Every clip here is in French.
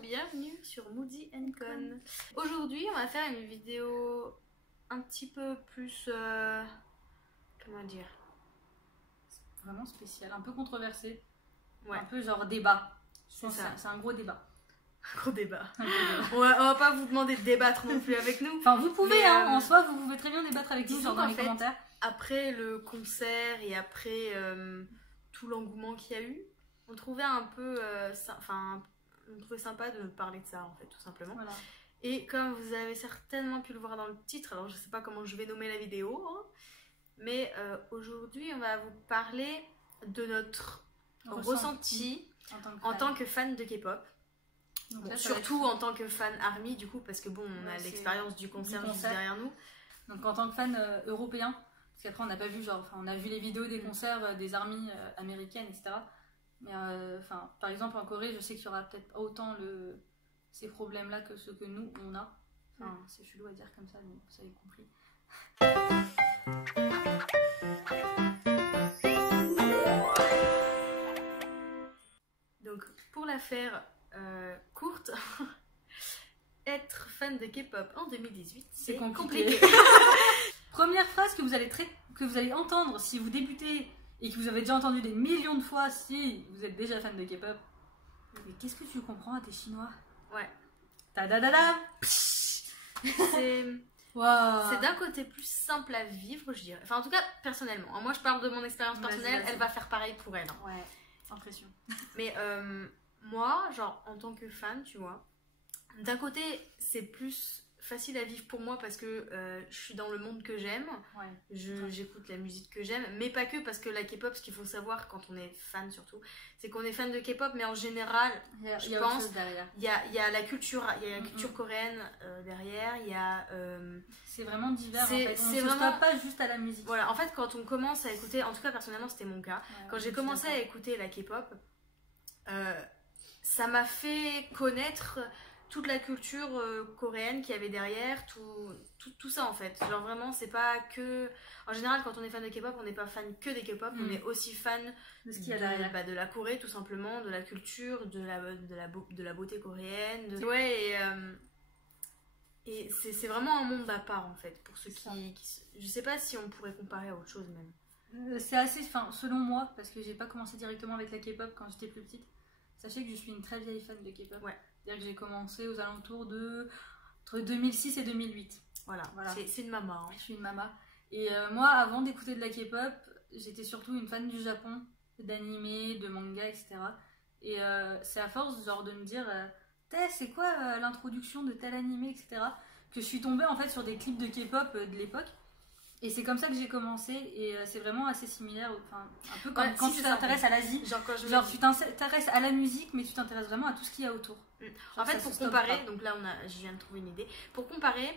bienvenue sur Moody & Con. Aujourd'hui on va faire une vidéo un petit peu plus... comment dire, vraiment spécial, un peu controversé, ouais. Un peu genre débat. C'est un gros débat. Un gros débat. On va pas vous demander de débattre non plus avec nous. Enfin vous pouvez, en soi vous pouvez très bien débattre avec nous, genre dans les commentaires. Après le concert et après tout l'engouement qu'il y a eu, on trouvait un peu... on trouvait sympa de parler de ça en fait, tout simplement. Voilà. Et comme vous avez certainement pu le voir dans le titre, alors je sais pas comment je vais nommer la vidéo, hein, mais aujourd'hui on va vous parler de notre ressenti en tant que fan de K-pop. Bon, surtout en tant que fan ARMY du coup, parce que bon, on a l'expérience du concert juste derrière nous. Donc en tant que fan européen, parce qu'après on n'a pas vu, genre, on a vu les vidéos des concerts des ARMY américaines, etc. Mais par exemple en Corée, je sais qu'il y aura peut-être pas autant ces problèmes-là que ceux que nous on a. Enfin, c'est chelou à dire comme ça, mais vous avez compris. Donc pour la faire courte, être fan de K-pop en 2018, c'est compliqué. Première phrase que vous allez entendre si vous débutez et que vous avez déjà entendu des millions de fois si vous êtes déjà fan de K-pop. Mais qu'est-ce que tu comprends à tes chinois? Ouais. Ta-da-da-da. C'est d'un côté plus simple à vivre, je dirais. Enfin, en tout cas, personnellement. Moi, je parle de mon expérience personnelle, elle va faire pareil pour elle. Hein. Ouais, impression. Mais moi, genre, en tant que fan, tu vois, d'un côté, c'est plus facile à vivre pour moi parce que je suis dans le monde que j'aime, j'écoute la musique que j'aime, mais pas que, parce que la K-pop, ce qu'il faut savoir quand on est fan surtout, c'est qu'on est fan de K-pop, mais en général, je pense, il y a la culture, coréenne derrière, il y a... c'est vraiment divers, en fait. On ne se stoppe pas juste à la musique. Voilà, en fait, quand on commence à écouter, en tout cas personnellement c'était mon cas, quand j'ai commencé à écouter la K-pop, ça m'a fait connaître toute la culture coréenne qu'il y avait derrière, tout ça en fait. Genre vraiment, c'est pas que... En général, quand on est fan de K-pop, on n'est pas fan que des K-pop, on est aussi fan de ce qu'il y a derrière. De la Corée tout simplement, de la culture, de la beauté coréenne. Ouais, et c'est vraiment un monde à part en fait, pour ceux qui... Je sais pas si on pourrait comparer à autre chose même. C'est assez... Enfin, selon moi, parce que j'ai pas commencé directement avec la K-pop quand j'étais plus petite, sachez que je suis une très vieille fan de K-pop. Ouais. C'est-à-dire que j'ai commencé aux alentours entre 2006 et 2008. Voilà. C'est une maman. Hein. Je suis une maman. Et moi, avant d'écouter de la K-pop, j'étais surtout une fan du Japon, d'anime, de manga, etc. Et c'est à force genre de me dire c'est quoi l'introduction de tel animé, etc. que je suis tombée en fait sur des clips de K-pop de l'époque. Et c'est comme ça que j'ai commencé, et c'est vraiment assez similaire, enfin, un peu comme quand tu t'intéresses à l'Asie, genre tu t'intéresses à la musique, mais tu t'intéresses vraiment à tout ce qu'il y a autour. En fait, pour comparer, donc là je viens de trouver une idée, pour comparer,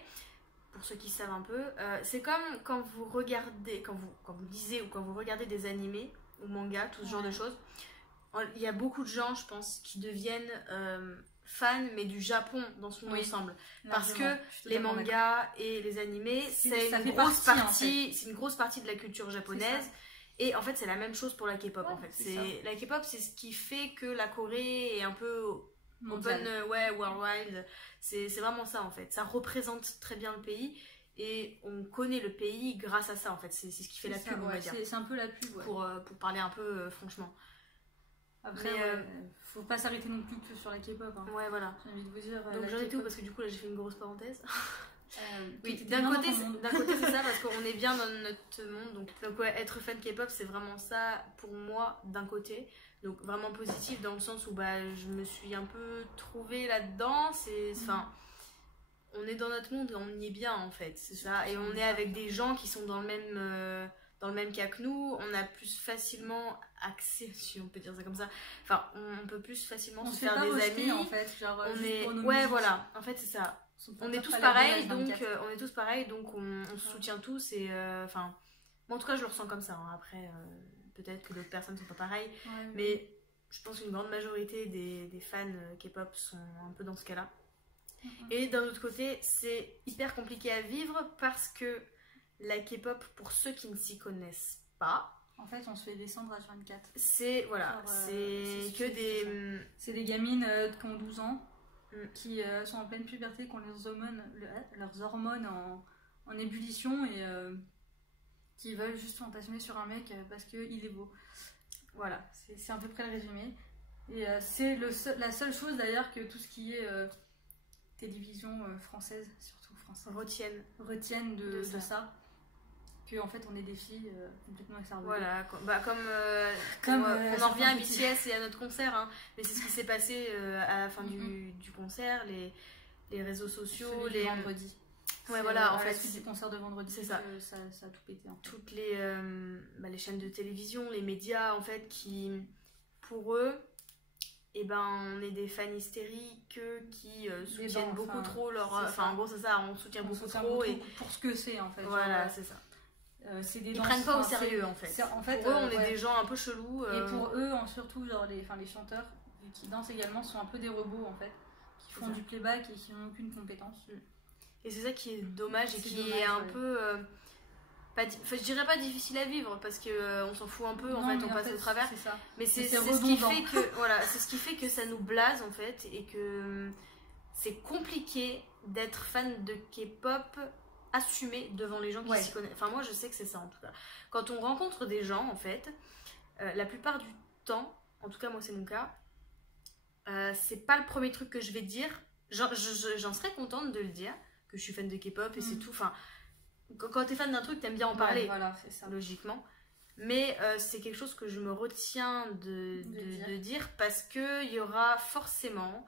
pour ceux qui savent un peu, c'est comme quand vous regardez, quand vous lisez ou quand vous regardez des animés ou mangas, tout ce genre de choses, il y a beaucoup de gens, je pense, qui deviennent... fan mais du Japon dans son ensemble, parce que les mangas et les animés c'est une grosse partie de la culture japonaise, et en fait c'est la même chose pour la K-pop. En fait la K-pop, c'est ce qui fait que la Corée est un peu open, worldwide, c'est vraiment ça en fait, ça représente très bien le pays et on connaît le pays grâce à ça en fait, c'est ce qui fait la pub, on va dire. C'est un peu la pub, pour parler un peu franchement. Après, faut pas s'arrêter non plus que sur la K-pop. Hein. Ouais, voilà. J'ai envie de vous dire. Donc j'en ai tout, parce que du coup là j'ai fait une grosse parenthèse. Oui, d'un côté c'est ça, parce qu'on est bien dans notre monde. Donc ouais, être fan K-pop, c'est vraiment ça pour moi d'un côté. Donc vraiment positif dans le sens où je me suis un peu trouvée là-dedans. On est dans notre monde et on y est bien en fait, c'est ça. Et on est avec des gens qui sont dans le même cas que nous, on a plus facilement accès, si on peut dire ça comme ça. Enfin, on peut plus facilement se faire des amis. En fait, genre, voilà. En fait, c'est ça. On est tous pareils, donc on se soutient tous et enfin, moi en tout cas je le ressens comme ça. Hein. Après, peut-être que d'autres personnes sont pas pareilles, mais je pense qu'une grande majorité des fans K-pop sont un peu dans ce cas-là. Et d'un autre côté, c'est hyper compliqué à vivre parce que la K-pop, pour ceux qui ne s'y connaissent pas, en fait, on se fait descendre H24. C'est que des... C'est des gamines qui ont 12 ans. qui sont en pleine puberté, qui ont leurs hormones en ébullition et qui veulent juste fantasmer sur un mec parce qu'il est beau. Voilà, c'est à peu près le résumé. Et c'est la seule chose d'ailleurs que tout ce qui est télévision française, surtout française, retiennent de ça. Que en fait on est des filles complètement exarmées. Voilà, comme on en revient à BTS et à notre concert, hein. Mais c'est ce qui s'est passé à la fin du concert, les réseaux sociaux, les vendredis. Ouais, voilà, en fait, la suite du concert de vendredi, c'est ça. Ça a tout pété. En fait. Toutes les chaînes de télévision, les médias, en fait, qui, pour eux, eh ben, on est des fans hystériques qui soutiennent beaucoup trop leur... Enfin, en gros, c'est ça, on soutient beaucoup trop. Et pour ce que c'est, en fait. Voilà, c'est ça. Ils prennent pas au sérieux, en fait. Pour eux, on est des gens un peu chelous. Et pour eux, surtout, genre, les chanteurs qui dansent également sont un peu des robots, en fait. Qui font du playback et qui n'ont aucune compétence. Et c'est ça qui est dommage et qui est un peu... je dirais pas difficile à vivre parce que on s'en fout un peu, en fait, on passe au travers. Ça. Mais c'est ce qui fait que c'est ce qui fait que ça nous blase, en fait, et que c'est compliqué d'être fan de K-pop assumé devant les gens qui s'y connaissent. Enfin, moi je sais que c'est ça, en tout cas. Quand on rencontre des gens, en fait, la plupart du temps, en tout cas moi c'est mon cas, c'est pas le premier truc que je vais dire. J'en serais contente de le dire que je suis fan de K-pop et c'est tout. Enfin, quand t'es fan d'un truc, t'aimes bien en parler, voilà, c'est ça. Logiquement. Mais c'est quelque chose que je me retiens de dire parce qu'il y aura forcément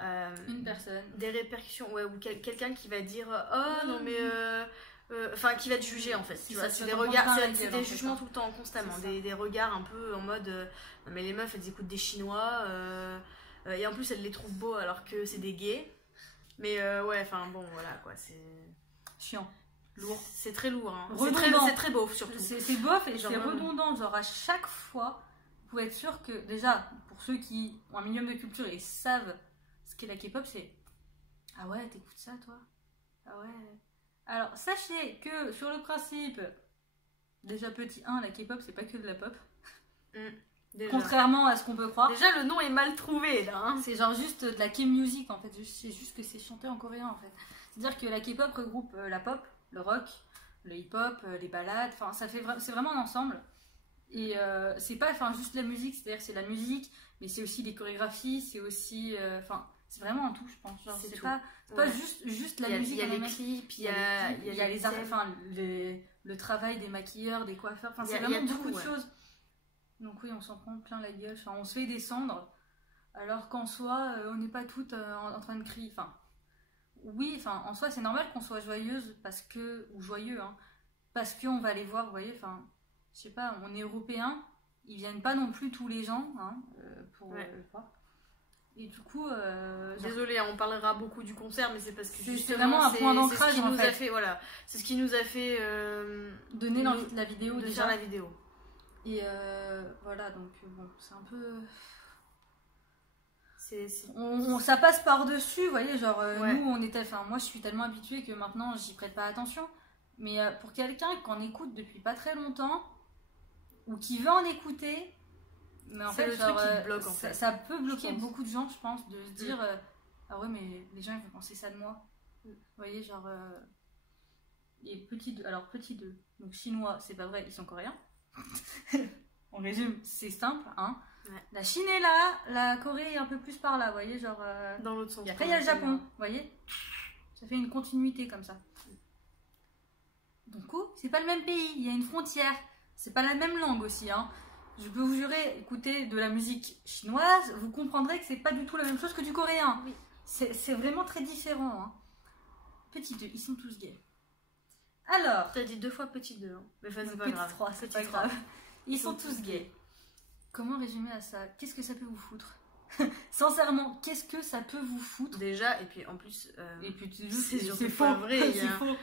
une personne, des répercussions, ou quelqu'un qui va dire oh non mais enfin qui va te juger, en fait. Tu vois, c'est des regards, c'est des jugements tout le temps, constamment, des regards un peu en mode non mais les meufs elles écoutent des Chinois et en plus elles les trouvent beaux alors que c'est des gays. Mais ouais, enfin bon, voilà quoi, c'est chiant, lourd. C'est très lourd, hein. C'est très beauf surtout. C'est beauf et c'est redondant. Genre à chaque fois, vous pouvez être sûr que déjà, pour ceux qui ont un minimum de culture et savent ce qu'est la K-pop, c'est ah ouais, t'écoutes ça toi? Ah ouais. Alors sachez que sur le principe, déjà petit 1, la K-pop c'est pas que de la pop. Déjà. Contrairement à ce qu'on peut croire. Déjà le nom est mal trouvé là. Hein. C'est genre juste de la K-music en fait. C'est juste que c'est chanté en coréen en fait. C'est-à-dire que la K-pop regroupe la pop, le rock, le hip-hop, les ballades. Enfin, c'est vraiment un ensemble. Et c'est pas juste la musique, c'est-à-dire c'est la musique, mais c'est aussi des chorégraphies, c'est aussi. C'est vraiment un tout, je pense. C'est pas juste la musique. Il y a les clips, il y a le travail des maquilleurs, des coiffeurs. Enfin, c'est vraiment beaucoup de choses. Donc oui, on s'en prend plein la gueule. Enfin, on se fait descendre, alors qu'en soi, on n'est pas toutes en train de crier. Enfin, oui, en soi, c'est normal qu'on soit joyeuse ou joyeux, hein, parce qu'on va les voir, vous voyez. Enfin, je sais pas, on est européens, ils viennent pas non plus tous les gens, hein, pour le voir. Et du coup, désolée, on parlera beaucoup du concert, mais c'est parce que c'est vraiment un point d'ancrage. C'est ce qui nous a fait donner l'envie de la vidéo, de faire la vidéo. Et voilà, donc bon, c'est un peu. Ça passe par-dessus, vous voyez, genre nous on était. Enfin, moi je suis tellement habituée que maintenant j'y prête pas attention. Mais pour quelqu'un qui en écoute depuis pas très longtemps, ou qui veut en écouter, mais en fait, le truc qui bloque, en fait. Ça peut bloquer beaucoup de gens, je pense, de se dire ah ouais, mais les gens ils vont penser ça de moi. Vous voyez, genre. Et petit 2, donc chinois, c'est pas vrai, ils sont coréens. On résume, c'est simple, hein. Ouais. La Chine est là, la Corée est un peu plus par là, vous voyez, genre. Dans l'autre sens. Et après, il y a le Japon, vous voyez. Ça fait une continuité comme ça. Donc, c'est pas le même pays, il y a une frontière. C'est pas la même langue aussi, hein. Je peux vous jurer, écoutez de la musique chinoise, vous comprendrez que c'est pas du tout la même chose que du coréen. Oui. C'est vraiment très différent, hein. Petit 2, ils sont tous gays. Alors. T'as dit 2 fois petit 2, hein. Mais c'est pas petit grave. 3, c'est pas grave. Ils sont tous gays. Comment résumer à ça? Qu'est-ce que ça peut vous foutre? Sincèrement, qu'est-ce que ça peut vous foutre? Déjà, et puis en plus. Et puis c'est faux. Vrai, c'est faux.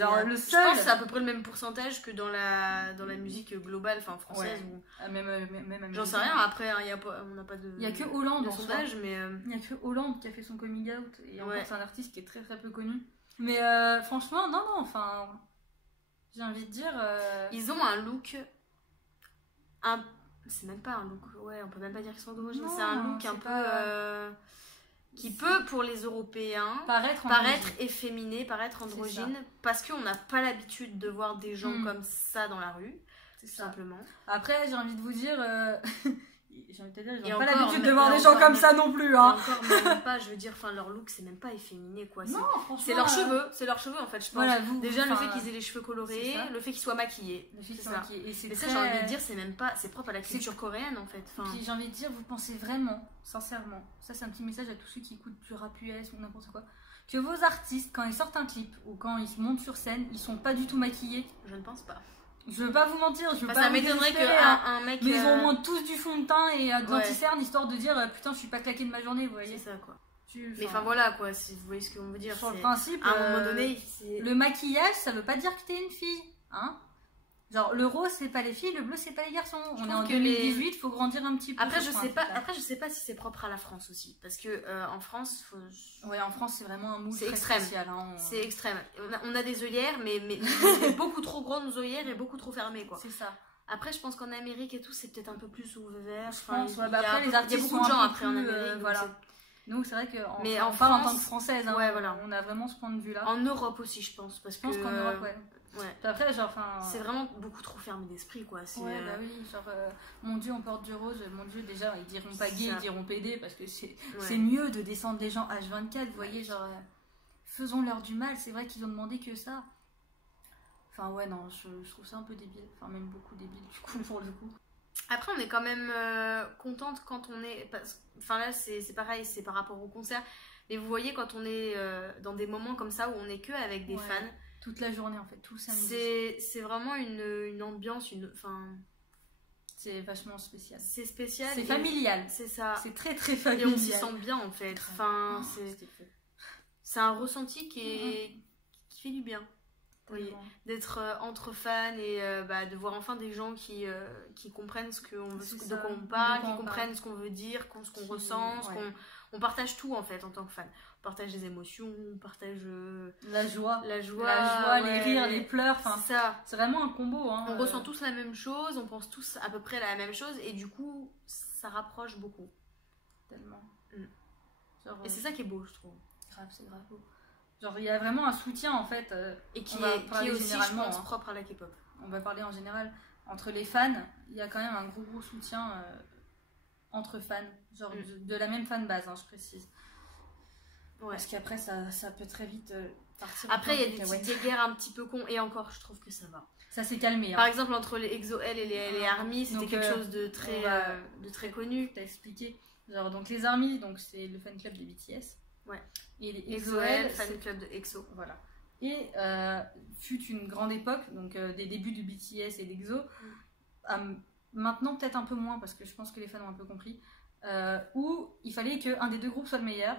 Alors, le seul... Je pense que c'est à peu près le même pourcentage que dans la musique globale, enfin française. Ouais. Même j'en sais rien, après, hein, on n'a pas de. Il n'y a que Hollande en sondage, mais. Il n'y a que Hollande qui a fait son coming out. Et en fait, c'est un artiste qui est très très peu connu. Mais franchement, non, enfin. J'ai envie de dire. Ils ont un look. C'est même pas un look. Ouais, on peut même pas dire qu'ils sont androgynes. C'est un look un peu. qui peut pour les Européens paraître efféminé, paraître androgyne, parce qu'on n'a pas l'habitude de voir des gens comme ça dans la rue, tout simplement. Après, j'ai envie de vous dire, j'ai envie de te dire, ils n'ont pas encore, l'habitude de voir des gens comme ça non plus. Hein. Et encore même pas, je veux dire, leur look, c'est même pas efféminé, quoi. Non, franchement. C'est leurs cheveux, en fait, je pense. Voilà, déjà, le fait qu'ils aient les cheveux colorés, le fait qu'ils soient maquillés. Mais ça, j'ai envie de dire, c'est même pas, c'est propre à la culture coréenne, en fait. Puis j'ai envie de dire, vous pensez vraiment, sincèrement, ça c'est un petit message à tous ceux qui écoutent du rap US ou n'importe quoi, que vos artistes, quand ils sortent un clip ou quand ils montent sur scène, ils sont pas du tout maquillés? Je ne pense pas. Je veux pas vous mentir, je veux pas ça m'étonnerait qu'un mec. Mais ils ont au moins tous du fond de teint et de l'anti-cerne, histoire de dire putain, je suis pas claqué de ma journée, vous voyez. C'est ça, quoi. Mais enfin voilà, quoi, si vous voyez ce qu'on veut dire. Sur le principe, à un moment donné, le maquillage, ça veut pas dire que t'es une fille, hein. Genre, le rose, c'est pas les filles, le bleu, c'est pas les garçons. On est en 2018, faut grandir un petit peu. Après, je sais pas si c'est propre à la France aussi. Parce que en France, ouais, en France, c'est vraiment un mood très extrême. Spécial. Hein, C'est extrême. On a des œillères, mais beaucoup trop grandes œillères et beaucoup trop fermées, quoi. C'est ça. Après, je pense qu'en Amérique et tout, c'est peut-être un peu plus ouvert. Je pense, après, les artistes, il y a beaucoup de gens après en Amérique. Voilà. Donc, c'est vrai qu'en en tant que française, hein, voilà. on a vraiment ce point de vue-là. En Europe aussi, je pense. Parce que qu'en Europe, ouais. Après, genre, c'est vraiment beaucoup trop fermé d'esprit, quoi. Ouais, bah oui, genre, mon Dieu, on porte du rose, mon Dieu, déjà, ils diront pas gay, ils diront PD, parce que c'est mieux de descendre les gens H24, vous voyez, genre, faisons-leur du mal, c'est vrai qu'ils ont demandé que ça. Enfin, ouais, non, je trouve ça un peu débile, enfin, même beaucoup débile, du coup, pour le coup. Après, on est quand même contente quand on est. Enfin, là, c'est pareil, c'est par rapport au concert. Mais vous voyez, quand on est dans des moments comme ça où on est que avec des fans. Toute la journée en fait, tout samedi. C'est vraiment une ambiance, c'est vachement spécial. C'est spécial. C'est familial. C'est ça. C'est très très familial. Et on s'y sent bien en fait. Enfin, c'est un ressenti qui fait du bien. Oui. D'être entre fans et de voir enfin des gens qui comprennent de quoi on parle, qui comprennent ce qu'on veut dire, ce qu'on ressent, on partage tout en fait en tant que fan. On partage les émotions, on partage la joie, les rires, les pleurs. C'est ça. C'est vraiment un combo. Hein, on ressent tous la même chose, on pense tous à peu près la même chose et du coup ça rapproche beaucoup. Tellement. Genre, et c'est ça qui est beau, je trouve. Grave, c'est grave beau. Genre il y a vraiment un soutien en fait. Et qui est aussi, je pense, propre à la K-pop. On va parler en général. Entre les fans, il y a quand même un gros soutien entre fans. Genre de la même fan base, hein, je précise. Parce qu'après ça peut très vite partir. Après il y a des petites guerres un petit peu cons et encore je trouve que ça va. Ça s'est calmé. Hein. Par exemple entre les EXO-L et les ARMY, c'était quelque chose de très connu. T'as expliqué. Genre donc les ARMY, donc c'est le fan club des BTS. Ouais. Et les EXO-L, fan club de EXO. Voilà. Et fut une grande époque, donc des débuts du BTS et d'EXO. Maintenant peut-être un peu moins parce que je pense que les fans ont un peu compris. Où il fallait qu'un des deux groupes soit le meilleur.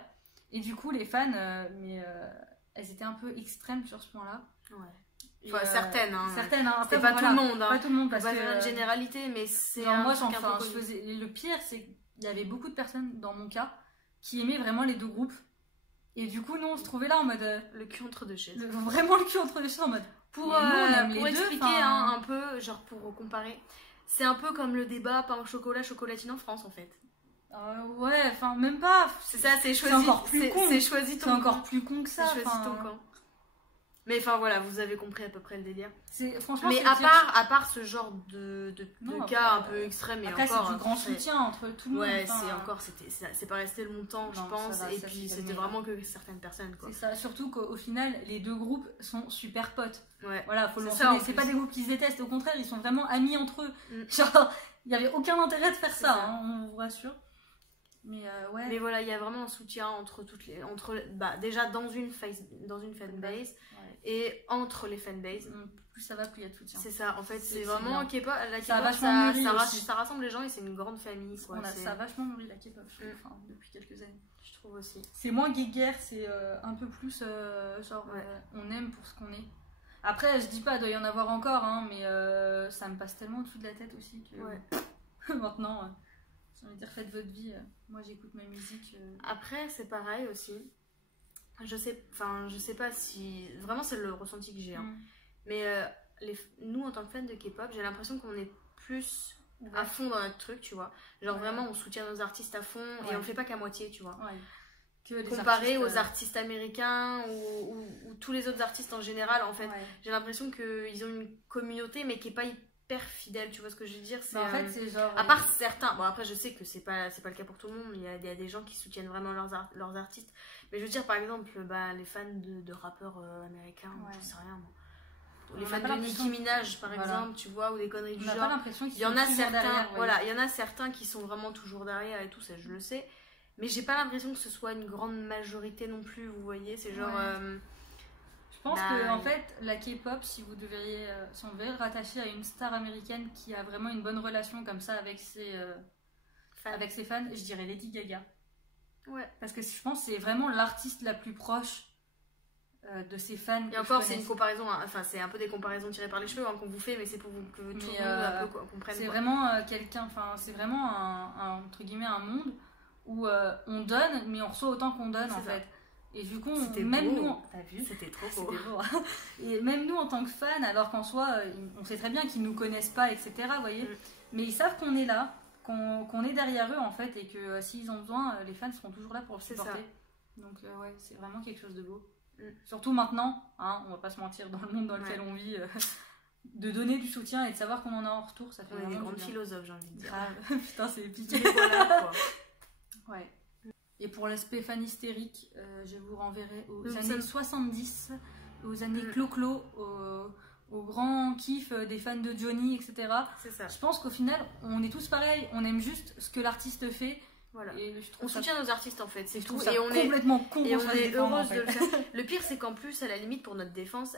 Et du coup, les fans, elles étaient un peu extrêmes sur ce point-là. Ouais. Enfin, certaines, hein. Certaines, hein. C'est pas tout le monde. Hein. Pas tout le monde, parce que... faire une généralité, mais c'est moi, le pire, c'est qu'il y avait beaucoup de personnes, dans mon cas, qui aimaient vraiment les deux groupes. Et du coup, nous, on se trouvait là en mode... le cul entre deux chaises. Vraiment le cul entre deux chaises, en mode... Pour expliquer un peu, genre pour comparer, c'est un peu comme le débat pain au chocolat, chocolatine en France, en fait. Ouais, enfin même pas. C'est ça, c'est choisi. C'est encore plus con. C'est choisi ton camp. C'est encore plus con que ça. C'est choisi ton camp. Mais enfin voilà, vous avez compris à peu près le délire. Franchement. Mais à part ce genre de cas un peu extrême et après, encore. c'est du grand soutien entre tout le monde. Ouais, c'est pas resté longtemps, je pense. Et puis c'était vraiment que certaines personnes, quoi. C'est ça, surtout qu'au final, les deux groupes sont super potes. Ouais. Voilà, faut le mentionner. C'est pas des groupes qui se détestent, au contraire, ils sont vraiment amis entre eux. Genre, il y avait aucun intérêt de faire ça, hein, on vous rassure. Mais voilà, il y a vraiment un soutien entre déjà dans une fanbase et entre les fanbases. Plus ça va, plus il y a de soutien. C'est ça, en fait, c'est vraiment la K-pop, ça rassemble les gens et c'est une grande famille. Quoi. Ça a vachement mûri la K-pop, je trouve, depuis quelques années. Je trouve aussi. C'est moins guéguerre, c'est un peu plus on aime pour ce qu'on est. Après, je dis pas, il doit y en avoir encore, hein, mais ça me passe tellement au-dessus de la tête aussi que maintenant. J'ai envie de dire, faites votre vie. Moi, j'écoute ma musique. Après, c'est pareil aussi. Je sais pas si... Vraiment, c'est le ressenti que j'ai. Hein. Mais nous, en tant que fans de K-pop, j'ai l'impression qu'on est plus à fond dans notre truc, tu vois. Genre, vraiment, on soutient nos artistes à fond et on le fait pas qu'à moitié, tu vois. que les comparé artistes, aux artistes américains ou tous les autres artistes en général, en fait. Ouais. J'ai l'impression qu'ils ont une communauté, mais qui est pas hyper fidèle, tu vois ce que je veux dire? En fait, c'est genre. À part certains, bon après je sais que c'est pas le cas pour tout le monde, il y a des gens qui soutiennent vraiment leurs artistes, mais je veux dire par exemple les fans de rappeurs américains, je sais rien moi. Les fans de Nicki Minaj par exemple, tu vois, ou des conneries du genre. On n'a pas l'impression qu'il y en a certains, derrière, voilà, il y en a certains qui sont vraiment toujours derrière et tout, ça je le sais, mais j'ai pas l'impression que ce soit une grande majorité non plus, vous voyez, c'est genre... Je pense que en fait, la K-pop, si on devait le rattacher à une star américaine qui a vraiment une bonne relation comme ça avec ses fans, je dirais Lady Gaga. Ouais. Parce que je pense que c'est vraiment l'artiste la plus proche de ses fans. Et encore, c'est une comparaison, enfin c'est un peu des comparaisons tirées par les cheveux qu'on vous fait, mais c'est pour que tout le monde un peu comprenne. C'est vraiment quelqu'un, enfin c'est vraiment entre guillemets un monde où on donne, mais on reçoit autant qu'on donne en fait. Et du coup, même beau. nous, t'as vu, c'était trop beau. C'était beau. Et même nous en tant que fans, alors qu'en soi, on sait très bien qu'ils nous connaissent pas, etc. Voyez. Mais ils savent qu'on est là, qu'on est derrière eux en fait, et que s'ils ont besoin, les fans seront toujours là pour le supporter. Donc ouais, c'est vraiment quelque chose de beau. Surtout maintenant, hein, on va pas se mentir, dans le monde dans lequel on vit, de donner du soutien et de savoir qu'on en a en retour, ça fait on vraiment est des grandes philosophes, j'ai envie de dire. Grave. Putain, c'est épique. Voilà, quoi. Ouais. Et pour l'aspect fan hystérique, je vous renverrai aux années 70, aux années clo-clo, au grand kiff des fans de Johnny, etc. C'est ça. Je pense qu'au final, on est tous pareils, on aime juste ce que l'artiste fait. Voilà. Et on soutient nos artistes en fait, c'est tout. Et on est complètement con, et on est heureuse de le faire. Le pire, c'est qu'en plus, à la limite, pour notre défense,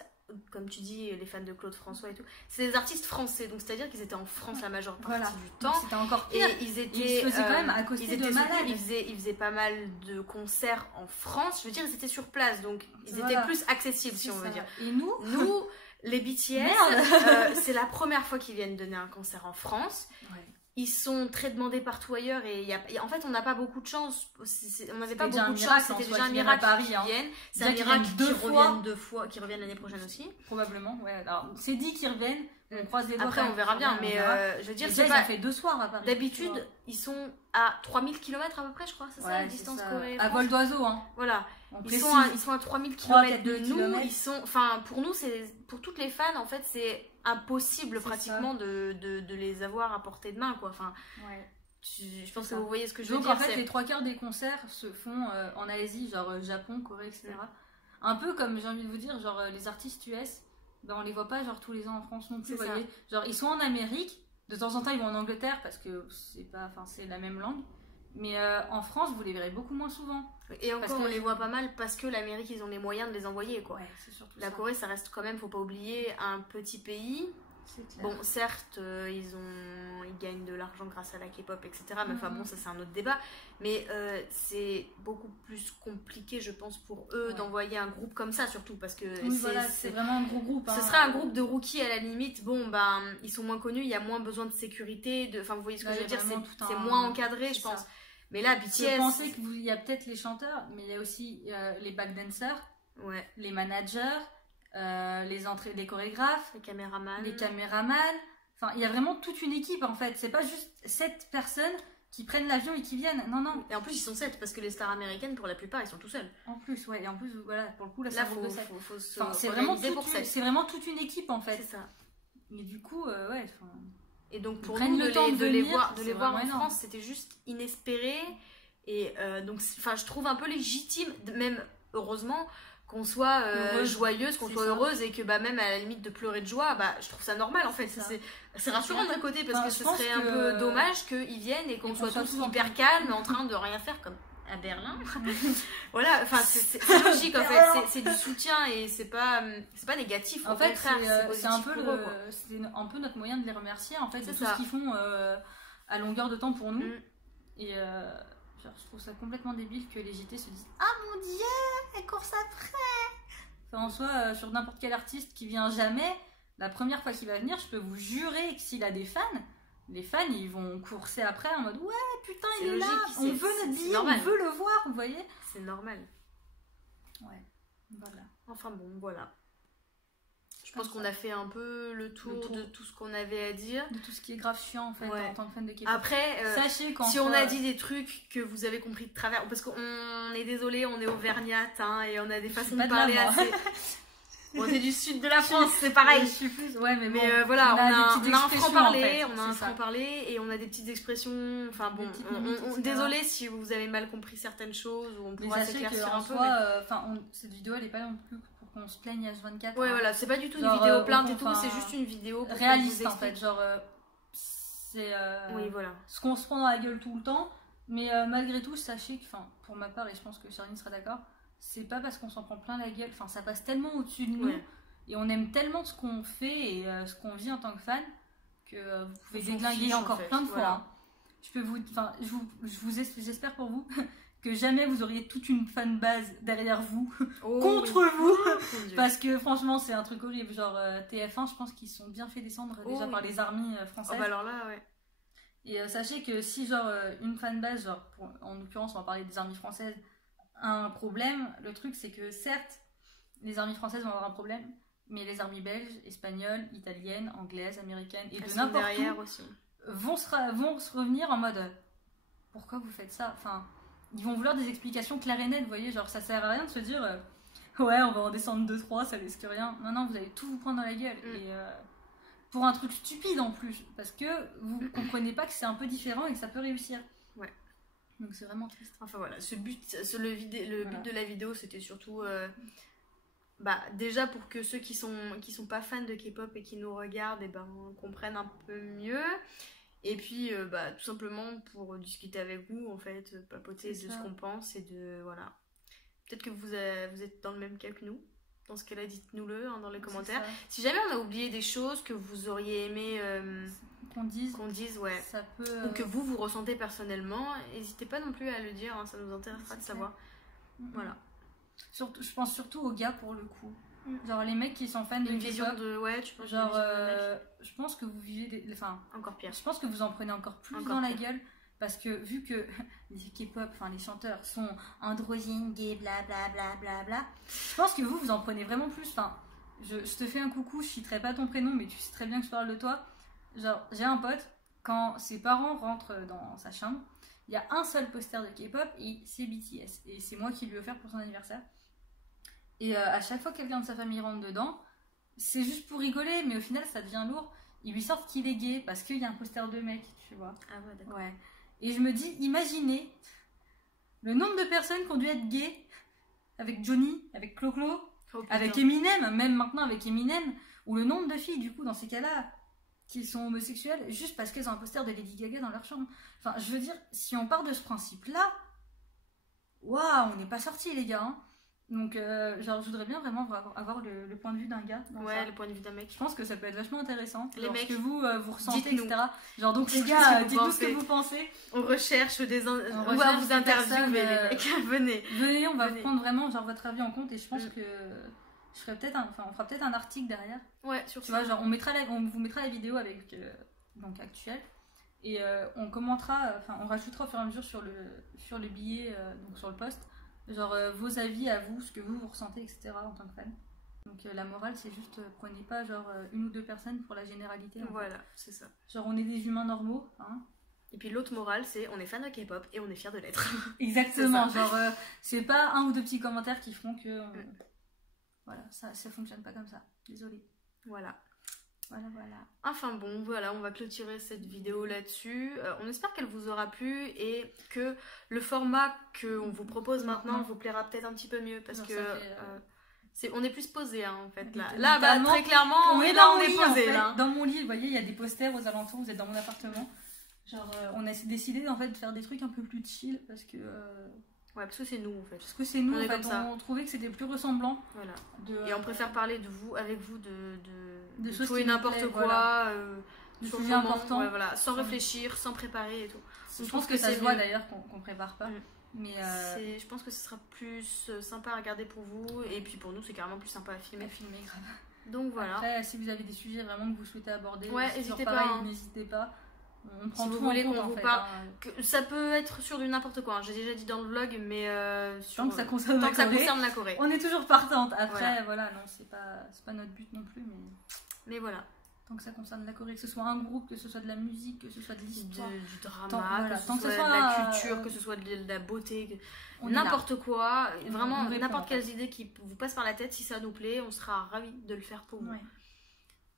comme tu dis, les fans de Claude François et tout, c'est des artistes français, donc c'est-à-dire qu'ils étaient en France la majeure partie du temps. C'était encore pire. Et ils se faisaient quand même accoster de malades. Ils faisaient pas mal de concerts en France, je veux dire, ils étaient sur place, donc ils étaient plus accessibles, si on veut dire. Et nous, les BTS, c'est la première fois qu'ils viennent donner un concert en France. Ouais. Ils sont très demandés partout ailleurs et en fait on n'a pas beaucoup de chance. On n'avait pas beaucoup de chance. C'était déjà un miracle qu'ils viennent. C'est un miracle qu'ils reviennent l'année prochaine aussi. Probablement, ouais. Alors c'est dit qu'ils reviennent. On croise les doigts. Après on verra bien, mais je veux dire, c'est pas fait 2 soirs à Paris. D'habitude ils sont à 3000 km à peu près, je crois. C'est ça la distance Corée. À vol d'oiseau, hein. Voilà. Ils sont à 3000 km de nous. Ils sont, enfin pour nous, pour toutes les fans en fait c'est impossible pratiquement de les avoir à portée de main quoi. Enfin, je pense que vous voyez ce que je veux dire. Donc en fait les 3/4 des concerts se font en Asie, genre Japon, Corée, etc. Un peu comme j'ai envie de vous dire, genre les artistes US, ben on les voit pas genre tous les ans en France non plus, vous voyez. Genre ils sont en Amérique, de temps en temps ils vont en Angleterre parce que c'est la même langue. Mais en France, vous les verrez beaucoup moins souvent. Et encore, on les voit pas mal parce que l'Amérique, ils ont les moyens de les envoyer, quoi. Ouais, c'est surtout la Corée, ça reste quand même, faut pas oublier, un petit pays. Bon, certes, ils gagnent de l'argent grâce à la K-pop, etc. Mais enfin bon, ça c'est un autre débat. Mais c'est beaucoup plus compliqué, je pense, pour eux d'envoyer un groupe comme ça, surtout parce que c'est vraiment un gros groupe. Ce serait un groupe de rookies à la limite. Bon, ben, ils sont moins connus, il y a moins besoin de sécurité. Enfin, vous voyez ce que je veux dire, c'est moins encadré, je pense. Mais là, BTS... Je pensais qu'il y a peut-être les chanteurs, mais il y a aussi les backdancers, les managers, les chorégraphes, les caméramans. Enfin, il y a vraiment toute une équipe en fait. C'est pas juste 7 personnes qui prennent l'avion et qui viennent. Non, non. Et en plus, ils sont 7 parce que les stars américaines, pour la plupart, ils sont tout seuls. En plus, ouais. Et en plus, voilà, pour le coup, là, c'est vraiment toute une équipe en fait. C'est ça. Mais du coup, ouais. Et donc pour nous, de les voir en France, c'était juste inespéré. Et donc, je trouve un peu légitime, même heureusement, qu'on soit joyeuse, qu'on soit heureuse et que même à la limite de pleurer de joie, je trouve ça normal en fait. C'est rassurant d'un côté parce que ce serait un peu dommage qu'ils viennent et qu'on soit tous hyper calmes en train de rien faire comme à Berlin. Voilà, enfin c'est logique en fait, c'est du soutien et c'est pas négatif. En fait, c'est un peu notre moyen de les remercier en fait de tout ce qu'ils font à longueur de temps pour nous. Et je trouve ça complètement débile que les JT se disent « Ah mon dieu, elle course après !» Enfin, en soi, sur n'importe quel artiste qui vient jamais, la première fois qu'il va venir, je peux vous jurer que s'il a des fans, les fans ils vont courser après en mode « Ouais, putain, il est là, on veut notre billet, on veut le voir, vous voyez ?» C'est normal. Ouais, voilà. Enfin bon, voilà. Je pense qu'on a fait un peu le tour de tout ce qu'on avait à dire. De tout ce qui est grave chiant en fait en tant que fan de K-pop. Après, sachez quand si on a dit des trucs que vous avez compris de travers, parce qu'on est désolé, on est auvergnate hein, et on a des façons de parler assez. Bon, t'es du sud de la France, c'est pareil. Je suis plus. Ouais, mais, bon, voilà, on a un franc-parler, en fait. on a un franc-parler et on a des petites expressions. Enfin bon, désolé si vous avez mal compris certaines choses ou on pourra s'éclaircir un peu. Cette vidéo, elle est pas non plus pour qu'on se plaigne H24. Ouais, voilà, c'est pas du tout une vidéo plainte et tout, c'est juste une vidéo réaliste en fait. Genre, c'est oui, voilà. ce qu'on se prend dans la gueule tout le temps, mais malgré tout, sachez que, pour ma part, et je pense que Charline sera d'accord, c'est pas parce qu'on s'en prend plein la gueule, ça passe tellement au-dessus de nous et on aime tellement ce qu'on fait et ce qu'on vit en tant que fan que vous pouvez déglinguer encore plein de fois. Hein. J'espère pour vous que jamais vous auriez toute une fan base derrière vous contre vous parce que franchement c'est un truc horrible. Genre TF1, je pense qu'ils sont bien fait descendre déjà par les armées françaises. Oh bah alors là, ouais. Et sachez que si une fan base, en l'occurrence on va parler des armées françaises, un problème, le truc c'est que certes les armées françaises vont avoir un problème, mais les armées belges, espagnoles, italiennes, anglaises, américaines et de n'importe où aussi. vont se revenir en mode pourquoi vous faites ça, ils vont vouloir des explications claires et nettes, vous voyez, genre ça sert à rien de se dire ouais on va en descendre 2-3, ça risque rien. Non, vous allez tout vous prendre dans la gueule et pour un truc stupide en plus, parce que vous comprenez pas que c'est un peu différent et que ça peut réussir. Ouais. Donc c'est vraiment triste. Enfin voilà, le but de la vidéo c'était surtout déjà pour que ceux qui sont pas fans de K-pop et qui nous regardent comprennent un peu mieux. Et puis tout simplement pour discuter avec vous en fait, papoter de ce qu'on pense et de voilà. Peut-être que vous êtes dans le même cas que nous. Dans ce cas-là, dites-nous-le dans les commentaires. Si jamais on a oublié des choses que vous auriez aimé qu'on dise, ouais. Ça peut, ou que vous ressentez personnellement, n'hésitez pas non plus à le dire, hein, ça nous intéressera de savoir. Voilà. Surtout, je pense surtout aux gars pour le coup. Genre les mecs qui sont fans de K-pop. Tu penses je pense que vous vivez encore pire. Je pense que vous en prenez encore plus dans la gueule. Parce que vu que les K-pop, les chanteurs sont androgynes, gays, blablabla, je pense que vous en prenez vraiment plus. Je te fais un coucou, je citerai pas ton prénom, mais tu sais très bien que je parle de toi. Genre, j'ai un pote, quand ses parents rentrent dans sa chambre, il y a un seul poster de K-pop et c'est BTS. Et c'est moi qui lui ai offert pour son anniversaire. Et à chaque fois que quelqu'un de sa famille rentre dedans, c'est juste pour rigoler, mais au final ça devient lourd. Ils lui sortent qu'il est gay parce qu'il y a un poster de mec, tu vois. Ah ouais, d'accord. Ouais. Et je me dis, imaginez le nombre de personnes qui ont dû être gays avec Johnny, avec Clo-Clo, avec Eminem, même maintenant avec Eminem, ou le nombre de filles, du coup, dans ces cas-là, qui sont homosexuelles, juste parce qu'elles ont un poster de Lady Gaga dans leur chambre. Je veux dire, si on part de ce principe-là, waouh, on n'est pas sortis, les gars. Hein. Donc, je voudrais bien vraiment avoir le point de vue d'un gars. Ouais, le point de vue d'un mec. Je pense que ça peut être vachement intéressant. Les mecs, ce que vous ressentez, etc. Genre, donc, les gars, dites-nous ce que vous pensez. On recherche on va vous interviewer, les mecs. Venez, on va prendre vraiment votre avis en compte et je pense que on fera peut-être un article derrière. Ouais, sur tu vois, genre, on vous mettra la vidéo avec actuelle et on commentera, on rajoutera au fur et à mesure sur le billet, donc sur le post. Genre vos avis à vous, ce que vous ressentez, etc. en tant que fan. Donc la morale, c'est juste prenez pas une ou deux personnes pour la généralité. Voilà, c'est ça. Genre on est des humains normaux. Hein. Et puis l'autre morale, c'est on est fan de K-pop et on est fiers de l'être. Exactement. Genre c'est pas un ou deux petits commentaires qui feront que voilà, ça fonctionne pas comme ça. Désolée. Voilà. Voilà. Enfin bon, voilà, on va clôturer cette vidéo là-dessus. On espère qu'elle vous aura plu et que le format qu'on vous propose maintenant vous plaira peut-être un petit peu mieux parce que on est plus posé hein, en fait. Là très clairement, on est posé. Là. Dans mon lit, vous voyez, il y a des posters aux alentours, vous êtes dans mon appartement. Genre, on a décidé en fait de faire des trucs un peu plus chill parce que. Ouais, parce que c'est nous en fait. Parce que c'est nous, on trouvait que c'était plus ressemblant. Voilà. Et on préfère parler de vous, avec vous, de tout et n'importe quoi, voilà. De sujets importants. Ouais, voilà. Sans réfléchir, sans préparer et tout. Je pense que ça se voit d'ailleurs qu'on prépare pas. Mais je pense que ce sera plus sympa à regarder pour vous et puis pour nous c'est carrément plus sympa à filmer. Grave. Donc voilà. Après, si vous avez des sujets vraiment que vous souhaitez aborder, n'hésitez pas. N'hésitez pas. On prend Si tout vous voulez en compte, qu'on en vous fait, parle, hein. ça peut être sur du n'importe quoi, hein. J'ai déjà dit dans le vlog, mais Tant que ça concerne tant la que ça Corée, concerne la Corée. on est toujours partante. Après, voilà, non, c'est pas notre but non plus, Mais voilà. tant que ça concerne la Corée, que ce soit un groupe, que ce soit de la musique, que ce soit de l'histoire, Du drama, voilà, que ce soit de la culture, que ce soit de la beauté, n'importe quoi, vraiment on répond, n'importe en fait. quelles idées qui vous passent par la tête, si ça nous plaît, on sera ravis de le faire pour vous. Ouais.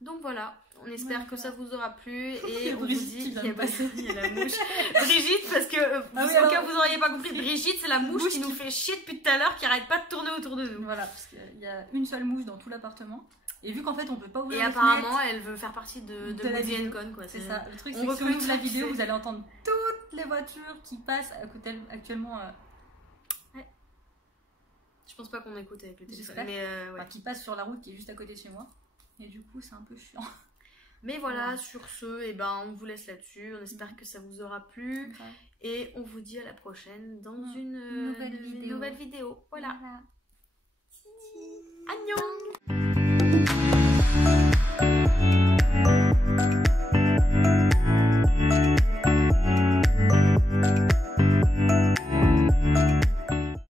Donc voilà, on espère que ça vous aura plu Il y et a on vous Brigitte dit qui vient il y a de passer. il y a la mouche. Brigitte, parce que oui, au cas alors, où vous n'auriez pas compris, Brigitte c'est la mouche qui nous qui- fait chier depuis tout à l'heure, qui arrête pas de tourner autour de nous. Voilà, parce qu'il y a une seule mouche dans tout l'appartement. Et vu qu'en fait on peut pas ouvrir Et les apparemment fenêtres, elle veut faire partie de de la Woody vidéo. Con quoi. c'est ça. Le truc on c'est que si on recrute, ouvre la tu vidéo, sais. vous allez entendre toutes les voitures qui passent à côté actuellement, Je pense pas qu'on écoute avec le téléphone. J'espère. Mais ouais. enfin, qui passent sur la route qui est juste à côté de chez moi. Et du coup c'est un peu chiant. Mais voilà, Ouais. sur ce, et ben, on vous laisse là-dessus. On espère que ça vous aura plu. Et on vous dit à la prochaine dans une nouvelle vidéo. Voilà. Annyeong.